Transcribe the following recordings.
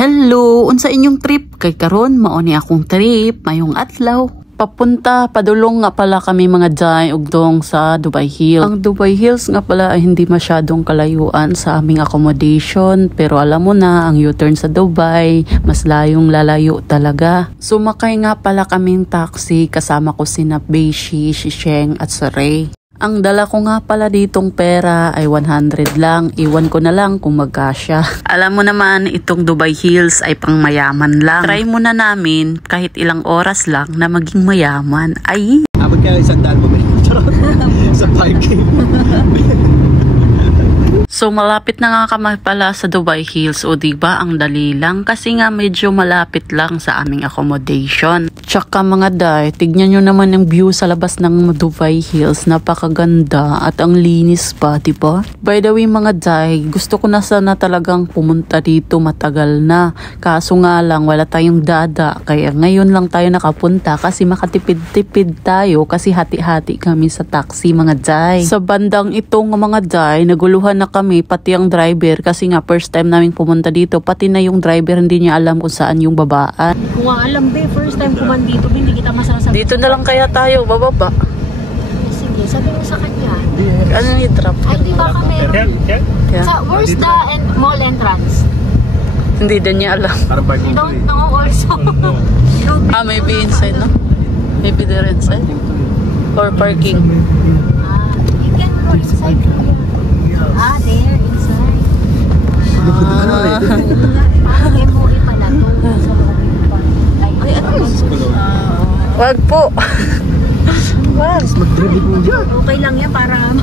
Hello, unsa inyong trip? Kay karon mao ni akong trip mayong adlaw. Papunta, padulong nga pala kami mga day ugdong sa Dubai Hills. Ang Dubai Hills nga pala ay hindi masyadong kalayuan sa aming accommodation. Pero alam mo na, ang U-turn sa Dubai, mas layong lalayo talaga. Sumakay nga pala kaming taxi, kasama ko sina Beishi, si Sheng at si Ray. Ang dala ko nga pala ditong pera ay 100 lang. Iwan ko na lang kung magkasya. Alam mo naman, itong Dubai Hills ay pang mayaman lang. Try muna namin kahit ilang oras lang na maging mayaman. Ay! Abot ka isang daan mo sa parking. So malapit na nga kami pala sa Dubai Hills, o diba ang dali lang kasi nga medyo malapit lang sa aming accommodation. Tsaka mga day, tignan nyo naman yung view sa labas ng Dubai Hills, napakaganda at ang linis pa, diba? By the way mga day, gusto ko na sana talagang pumunta dito matagal na, kaso nga lang wala tayong dada, kaya ngayon lang tayo nakapunta kasi makatipid-tipid tayo kasi hati-hati kami sa taxi mga day. Sa bandang itong mga day, naguluhan na kami pati ang driver kasi nga first time namin pumunta dito, pati na yung driver hindi niya alam kung saan yung babaan. Kung alam be, first time pumunta dito, hindi kita masasabi. Dito na lang kaya tayo, bababa. Sige, sabi mo sa kanya. Ano yung drop? Ay, di ba kami? Yeah. Sa, where's the mall entrance? Hindi din niya alam. I don't know also. Maybe inside, no? Maybe they're inside. Or parking. You can go inside. There, inside. Parang MOE pala to. Sa loob pa. Ay, ano? Wag po. Wag. Okay lang yan para ano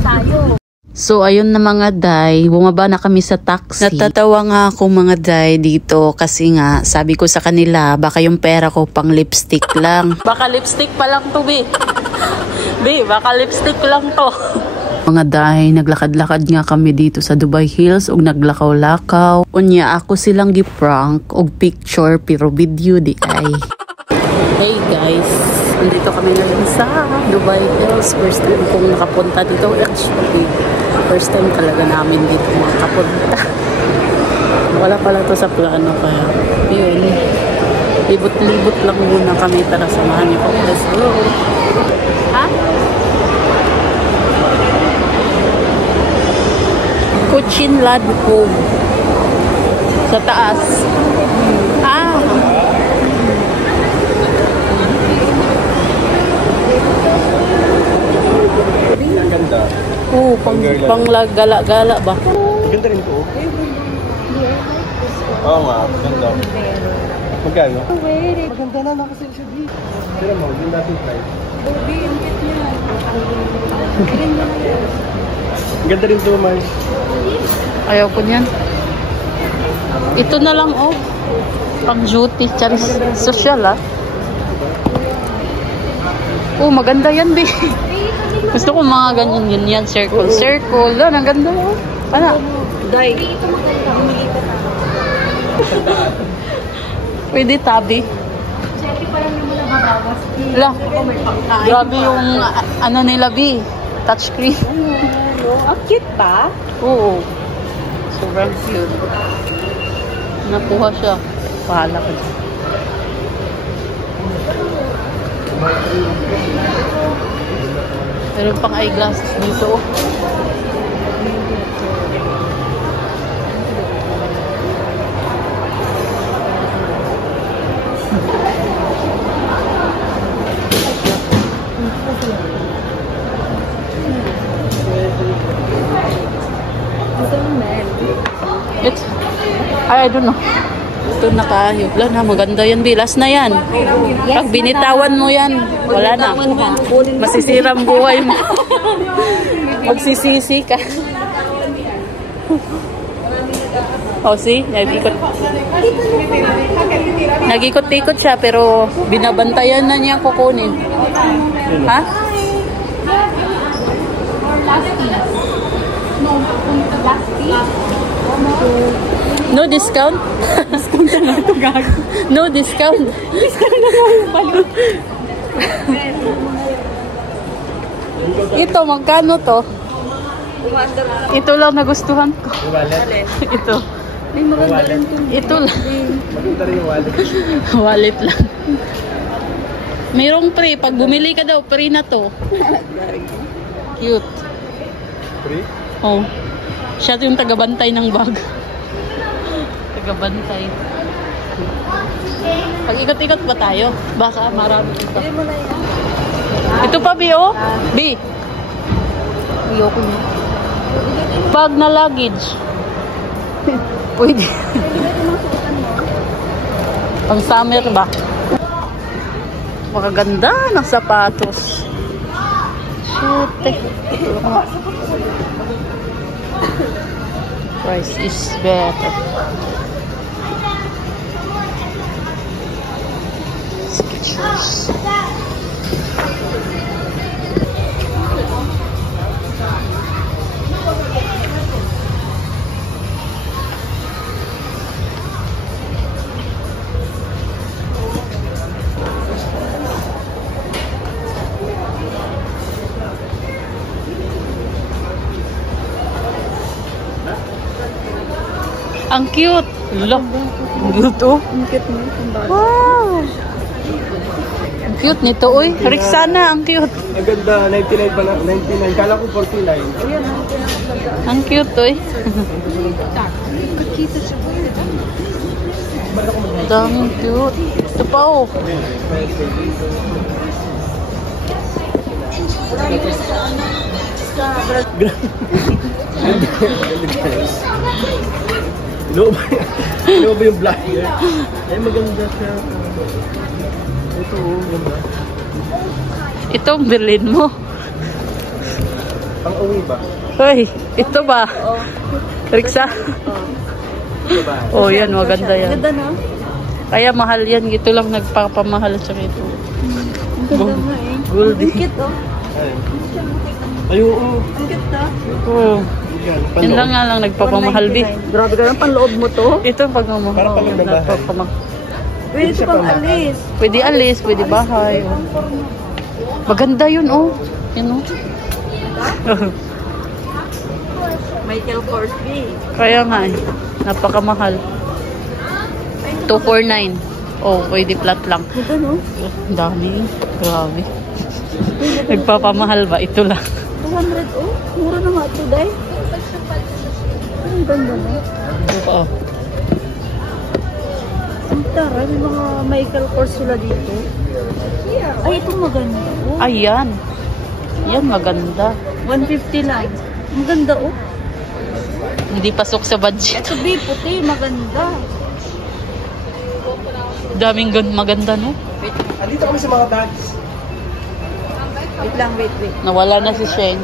tayo. So ayun na mga day, bumaba na kami sa taxi. Natatawa nga ako mga day dito kasi nga sabi ko sa kanila baka yung pera ko pang lipstick lang. Baka lipstick pa lang to, be. Be, baka lipstick lang to. Mga day, naglakad-lakad nga kami dito sa Dubai Hills ug naglakaw-lakaw. Unya ako silang giprank og picture pero video di ay. Hey guys, nandito kami ngayon sa Dubai Hills. First time kong nakapunta dito. Actually, first time talaga namin dito makapunta. Wala pala to sa plano kaya yun. Libot-libot lang muna kami, tara samahan niyo po. Let's go. Ha? Cochin Lad Home. Sa taas. Ganda. Oo, pang gala-gala ba? Ganda rin po. Oo nga, ganda. Magkano? Maganda na nakasil siya di. Pero mo, yun natin try. Ganda rin po, Mars. Ayaw ko niyan. Ito na lang, oh. Pang duty, charis social, ah. Oh, maganda yan, be. Gusto ko mga ganyan-ganyan, circle. Circle, doon, ang ganda, oh. Pana? Day. Pwede tabi. Siyempre parang naman nababawas. Wala. Grabe yung, ano nila, be. Touchscreen. Ang cute pa. Oo. Sobrang cute. Nakuha siya. Pahala ka. Meron pang eyeglasses dito. I don't know. Ito nakahiyop lang na. Maganda yan, Bilas na yan. Pag binitawan mo yan, wala na. Masisirang buhay mo. Magsisisi ka. Oh, see? Nag-ikot-ikot siya pero binabantayan na niya kukunin. Ha? No discount? Discount na lang ito, gago. No discount? Discount na lang yung palo. Ito, magkano to? Ito lang nagustuhan ko. Ito. May maganda rin itong Ito lang. Maganda rin yung wallet. Wallet lang. Mayroong free. Pag bumili ka daw, free na to. Cute. Free? Oh. Siya yung tagabantay ng bag. Tagabantay. Pag ikot-ikot ba tayo? Baka marami ito. Ito pa, B, oh. B. Ayoko niya. Bag na luggage. Pwede. Pang summer ba? Makaganda ng sapatos. Shoot. Price is better. Skechers. Ang cute. Look. Cute, oh. Ang cute mo. Wow. Ang cute nito, uy. Rexana, ang cute. Ang ganda, 99 pa na, 99. Kala ko 49. Ang cute, uy. Daming cute. Ito pa, oh. Ano ba yung black hair? Ay, maganda siya. Ito, ganda. Ito ang bilhin mo. Pang uwi ba? Uy, ito ba? Rixa? Ito ba? Oh, yan. Maganda yan. Ganda na. Kaya mahal yan. Ito lang nagpapamahal siya ito. Ang ganda nga eh. Goldie. Ang cute, oh. Ay, oo. Ang cute, ah. Oh. Yan lang nga lang nagpapamahal, B. Grabe ka lang, panloob mo to. Ito ang pagmamahal. Para pang bahay. Pwede ito pang alis. Pwede alis, pwede bahay. Oh. Maganda yun, oh. Yan, oh. Michael Kors, B. Kaya nga eh. Napakamahal. 249. Oh, pwede flat lang. Ganda, no? Ang dami. Grabe. Nagpapamahal ba? Ito lang. 200, oh. Mura na nga ito, day. Ang ganda na. Oh. Ang tara, may mga Michael Kors sila dito. Ay, ito maganda. Oh. Ayan. Yan, maganda. 150 lang. Ang ganda, oh. Hindi pasok sa budget. Ito, B, puti. Maganda. Daming maganda, no? Andito kami sa mga bags. Wait lang, wait. Nawala na si Shane.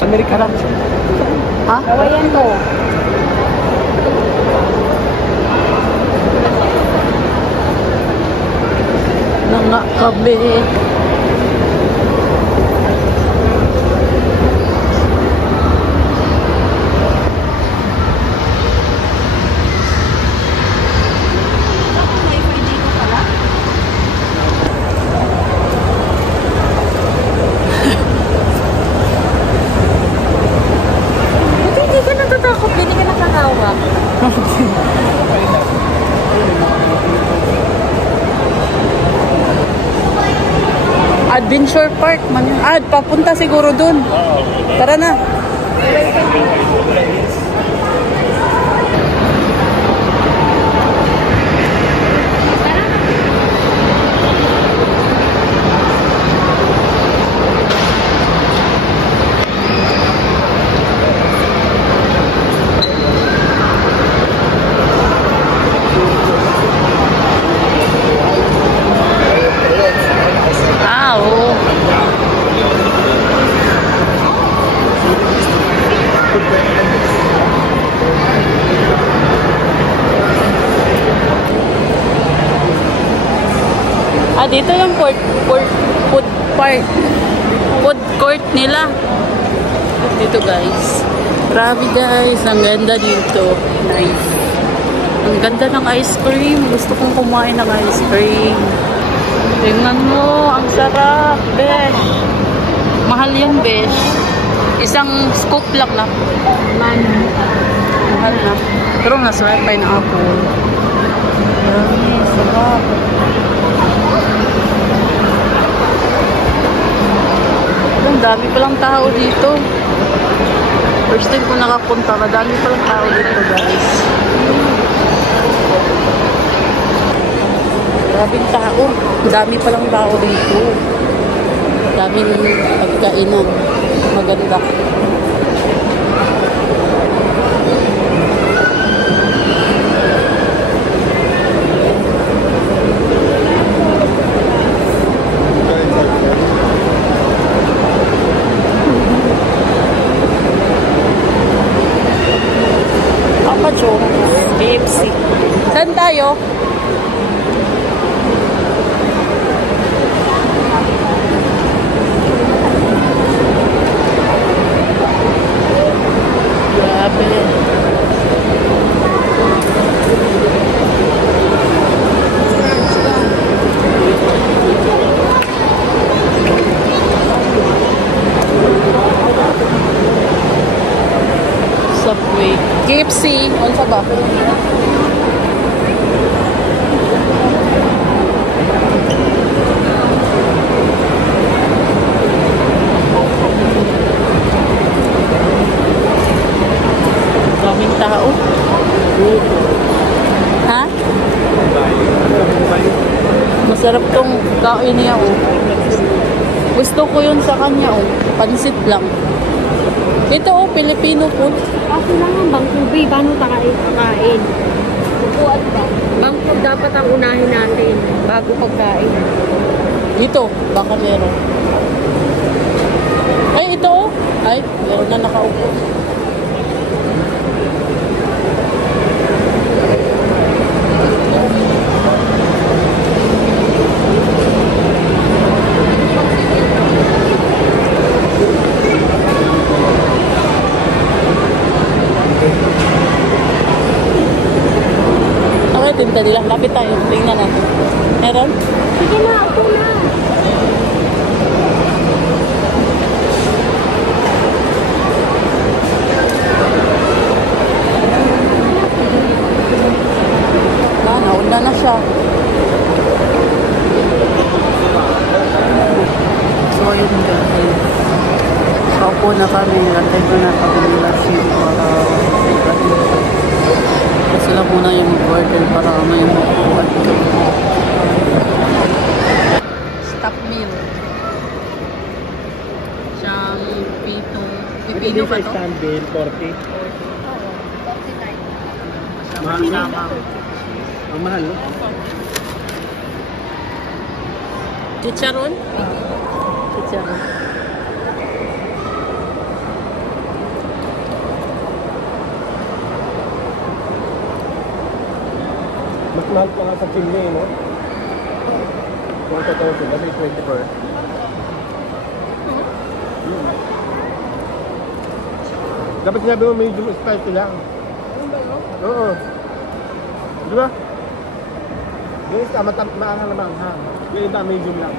Amerikana. Ha? Kawayan to. Nangakabi. Hindi ka natatakot, hindi ka nakakawa. Adventure Park man yun. Papunta siguro dun. Tara na. Oo. Dito yung food court nila. Dito, guys. Grabe, guys. Ang ganda dito. Nice. Ang ganda ng ice cream. Gusto kong kumain ng ice cream. Tingnan mo. Ang sarap, besh. Mahal yan, besh. Isang scoop lang na. mahal na. Pero nasarap pineapple. Dami, sarap. Ang dami palang tao dito. First time ko nakapunta, madami palang tao dito, guys. Grabing tao. Dami palang tao dito. Daming pagkainan. Maganda. Papa John's, KFC. Saan tayo? Grabe. Subway. KFC. Ano sa ba? Daming tao. Ha? Masarap tong kain niya, oh. Gusto ko yun sa kanya, oh. Pansit lang. Ito, oh, Filipino food. Ako lang ang bangkubi, paano kakain? Upuan ba? Bangkub dapat ang unahin natin bago pagkain. Dito, baka meron. Ay, ito, oh. Ay, meron na nakaupo. Okay, tinta nila. Lapit tayo. Tingnan natin. Meron? Sige na, ako na. Nauna na siya. So, yun guys. So, upo na kami. Lantay ko na kami nila para sila muna yung order para may makukuha ko. Stop meal. Siyang pipino pa to? Sunday, 40. Mahal na. Ang mahal, no? Chicharon? Chicharon. Mas mahal pa nga sa chimney, no? Kung totoo sila, kasi 24. Dapat sinabi mo medium spicy lang. Oo. Di ba? Yung isa, maanghang na maanghang. Yung iba, medium lang.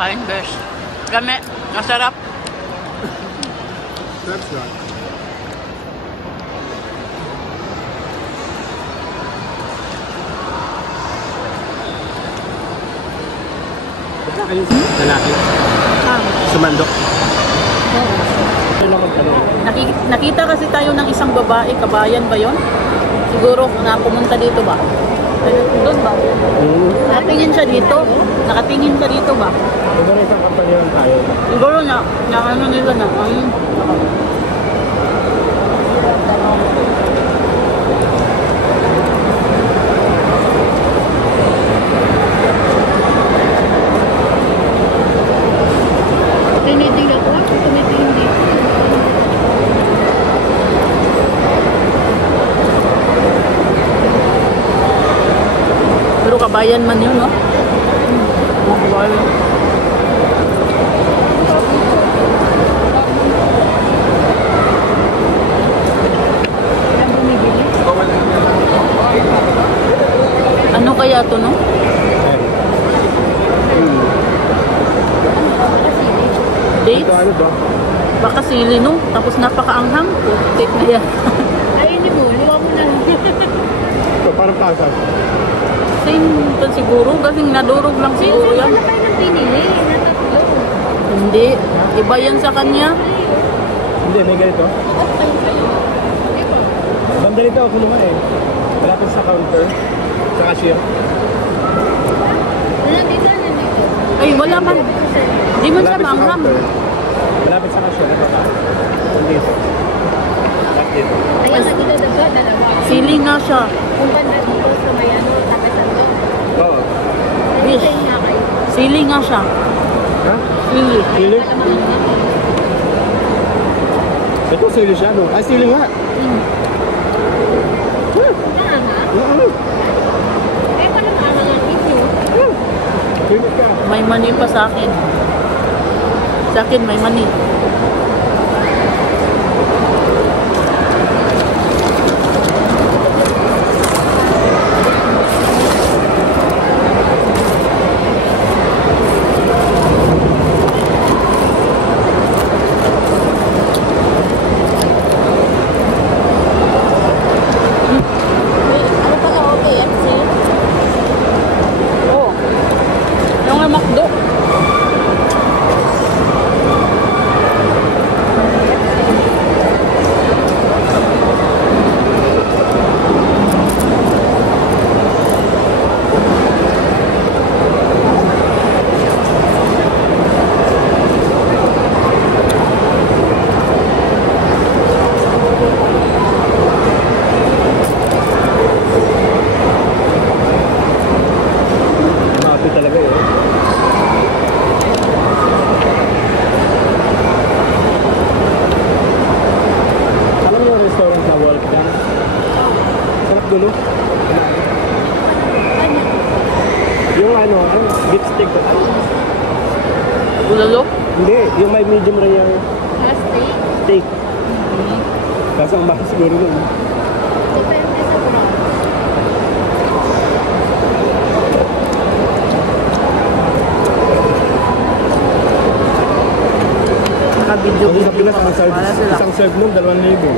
Kain guys. Kami, masarap. That's right. Ayun, lalaki. Sumandok. Nakita kasi tayo ng isang babae, kabayan ba yon? Siguro na pumunta dito ba? Doon ba? Nakatingin siya dito. Nakatingin siya dito ba? Siguro isang kampanya lang tayo. Siguro na ano nila na. Tinitingnan ko, tumitingin dito. Pero kabayan man yun, no? Kabayan. Kaya bumibili. kaya to, no? Dates? Ito ano to? Baka sili, no? Tapos napakaanghang. Putik na yan. Ayun mo, luwa mo na. Ito, parang pasas. Same to siguro. Kasi nadurog lang siguro yan. Wala kayo ng pinili. Natatlo. Hindi. Iba yan sa kanya. Hindi, may ganito. Banda rito ako naman eh. Malapit sa counter. Sa cashier. Nandito. Ay, wala man. Di man siya Malapit sa maanghang. counter. Malapit sa cashier. Ito ka. Dito. At dito. Ayan, nandito dalawa. Sili nga siya. Kung banda dito sa may ano, tapasan to. Oo. Fish. Ayun nga kayo. Sili nga siya. Ha? Sili. Sili? Ito sili siya, no? Ay, sili nga. Eh, paano maangang ito? Sili ka. May mani pa sa akin. Sa akin may mani. Ano pala okay? Oh. Yung McDo. Happy talaga eh. Alam mo yung restaurant sa Wolfgang? Sarap dulo. Yung ano, beef steak. Bulalo. Hindi, yung may medium rare yung Plastic. steak. Kaso ang mahal siguro nun. Depende sa brand. Naka-video. Kasi sa Pinas, Wala sila. isang serve nun, 2,000.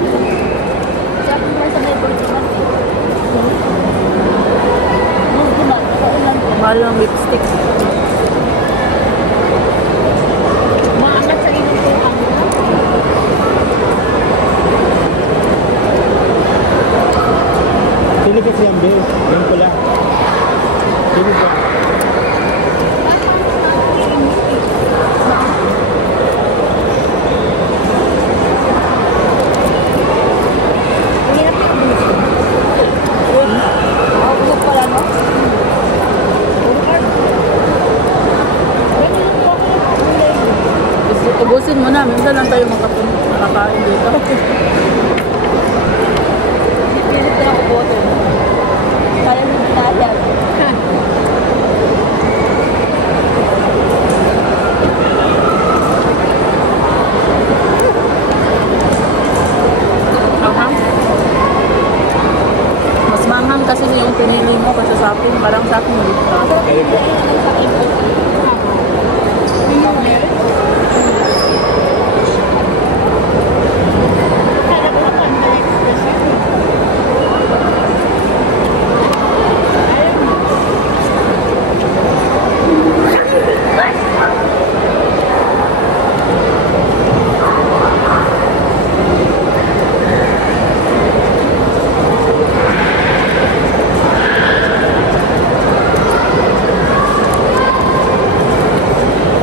Sabi mo sa may Portugal. Mahal ng lipstick. Maangat sa inong tukang. Sinipit siyang base. Yung pula. Sinipit. Hirap yung buso. Busog pala, no? Ubusin mo na. Minsan lang tayo makakain dito. Pilit na ako boto. Kala nyo binayad. Manghang. Mas manghang kasi yung pinili mo kasi sa akin. Parang sa akin ulit ka. Ayun po.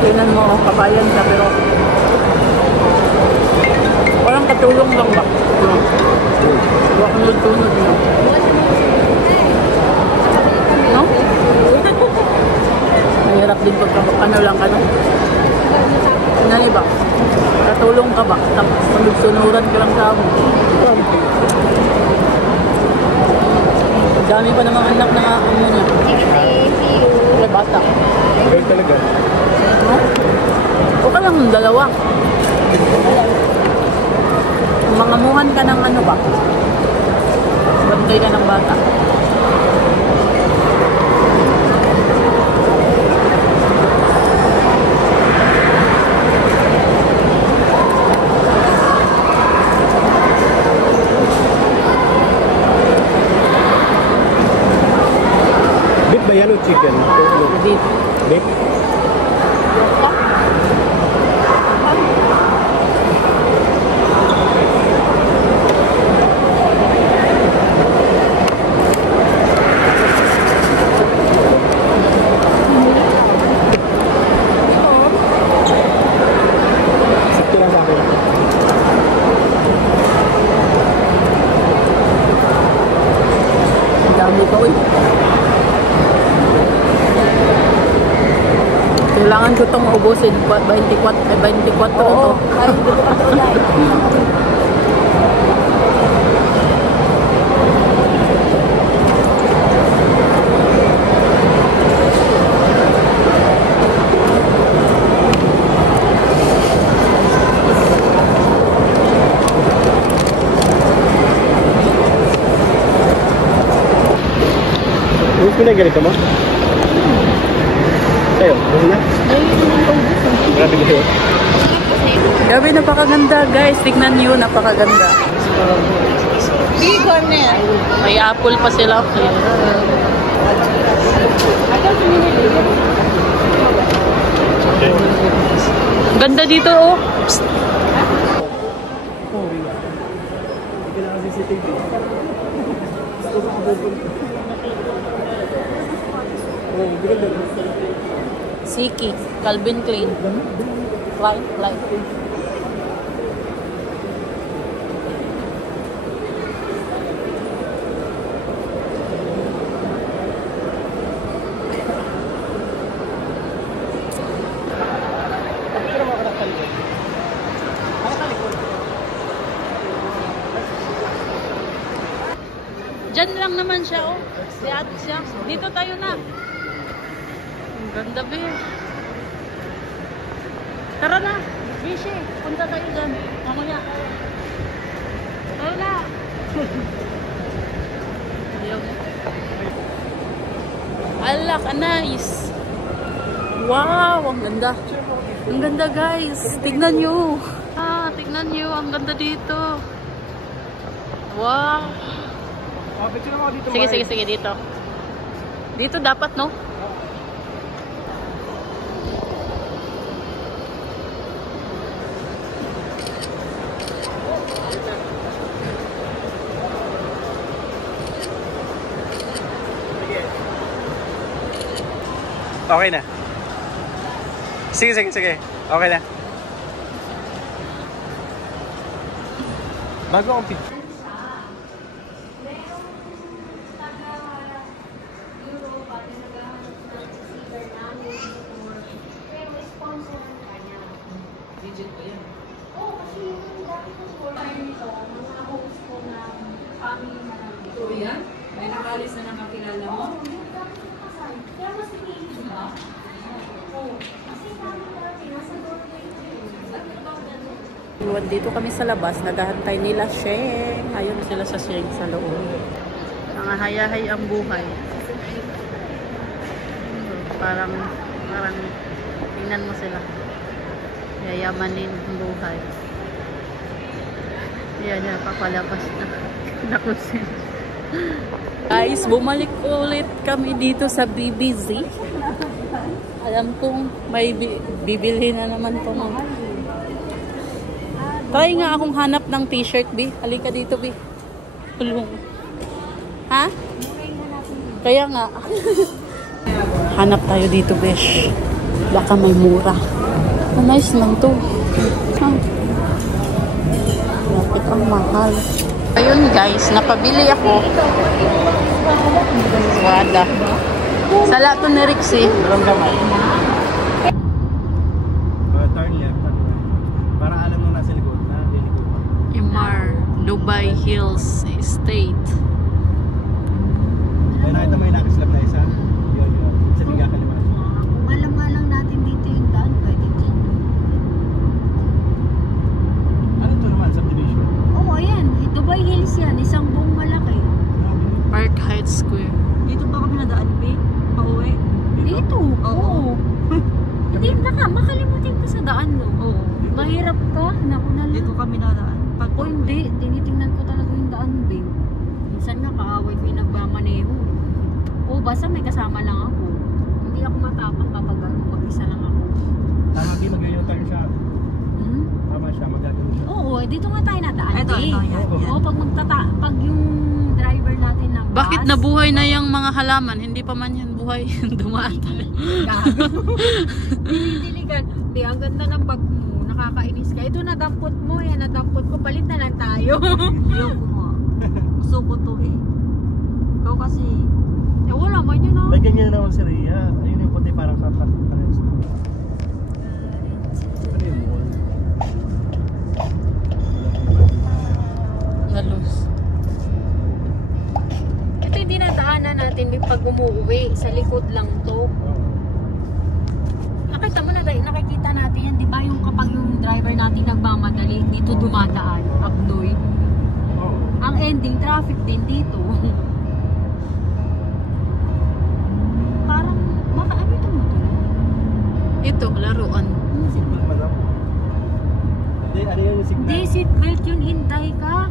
Tingnan mo, kabayan ka pero walang katulong lang ba? Huwag kang nagtunod na. No? Mahirap din pag ano lang ka, no? Nani ba? Katulong ka ba? Tapos sunuran ka lang sa amo. Dami pa namang anak na ano niya. May bata. Ganun talaga. No? O ka lang dalawa. Mangamuhan ka ng ano ba? Bantay ka ng bata. Ano chicken? Beef. Beef? Sakto lang sa akin. Ang dami ko eh. Kailangan ko itong ubusin. 24 to. Ay, hindi ko patulay. Ubus ko na yung ganito mo? Sa'yo, ubus na? Grabe kayo. Grabe, napakaganda guys. Tignan nyo, napakaganda. May apple pa sila. Ganda dito oh. Psst. Siki, Calvin Klein. Light. Diyan lang naman siya oh. Si ate siya. Dito tayo na. Ang ganda ba eh. Tara na. Bishi. Punta tayo dyan. Mamaya. Tara na. Alak, nice. Wow, ang ganda. Ang ganda guys. Tignan nyo. Tignan nyo. Ang ganda dito. Wow. Picture naman ako dito. Sige, dito. Dito dapat, no? Okay na. Sige. Okay na. Bago akong picture. May nakalis na nakakilala mo? Dito kami sa labas, naghahantay nila Sheng. Ayun sila sa Sheng sa loob. Nangahayahay ang buhay. Parang tingnan mo sila. Yayamanin ang buhay. Yan, papalabas na. Nakusin. Guys, bumalik ulit kami dito sa BBZ. Alam kong may bibili na naman to mga. Try nga akong hanap ng t-shirt, B. Halika dito, B. Tulong. Ha? Kaya nga. Hanap tayo dito, besh. Baka may mura. Nice lang to. Bakit ang mahal? Ayun guys, napabili ako. Wada. Sala to ni Rixie. Turn left. Para alam mo nasa likod na. Lilikod pa. Imar, Dubai Hills Estate. May nakita mo yung nakaslap na isa? Yun. Sa biga ka naman. Malam natin dito yung daan. Pwede dyan. Ano to naman? Subdivision? Oo, ayan. Dubai Hills yan. Isang buong malaki. Park Heights Square. Dito pa kami nadaan, P. Pauwi. Dito? Oo. Hindi, makalimutin ko sa daan, no? Oo. Mahirap ka? Naku na lang. Dito kami nadaan. O hindi, tinitingnan ko talaga yung daan, babe. Minsan nga, kaaway ko yung nagmamaneho. O, basta may kasama lang ako. Hindi ako matapang kapag mag-isa lang ako. Tama din, mag-u-turn siya. Hmm? Tama siya, mag-u-turn siya. Oo, dito nga tayo nadaan. Ito, yan. Oo, pag yung driver natin ng bus. Bakit nabuhay na yung mga halaman? Hindi pa man yan buhay. Dumaan tayo. Gago. Diligan. Di, ang ganda ng bag mo. Nakakainis ka. Ito nadampot mo. Yan, nadampot ko. Palit na lang tayo. Ayoko nga. Gusto ko to eh. Ikaw kasi, Eh, wala man yun ah. May ganyan naman si Rhea. Ayun yung puti parang kapat. Parehas na. Ano yung mall? Nalos. Ito yung dinadaanan natin pag umuwi. Sa likod lang to. Nakita mo na, nakikita natin yan. Di ba yung kapag yung driver natin nagmamadali, dito dumadaan. Abdoy. Oo. Ang ending traffic din dito. Parang, baka ano ito mo doon? Ito, laruan. Signal madam. Hindi, ano yun yung signal? Hindi, seatbelt yun. Hintay ka.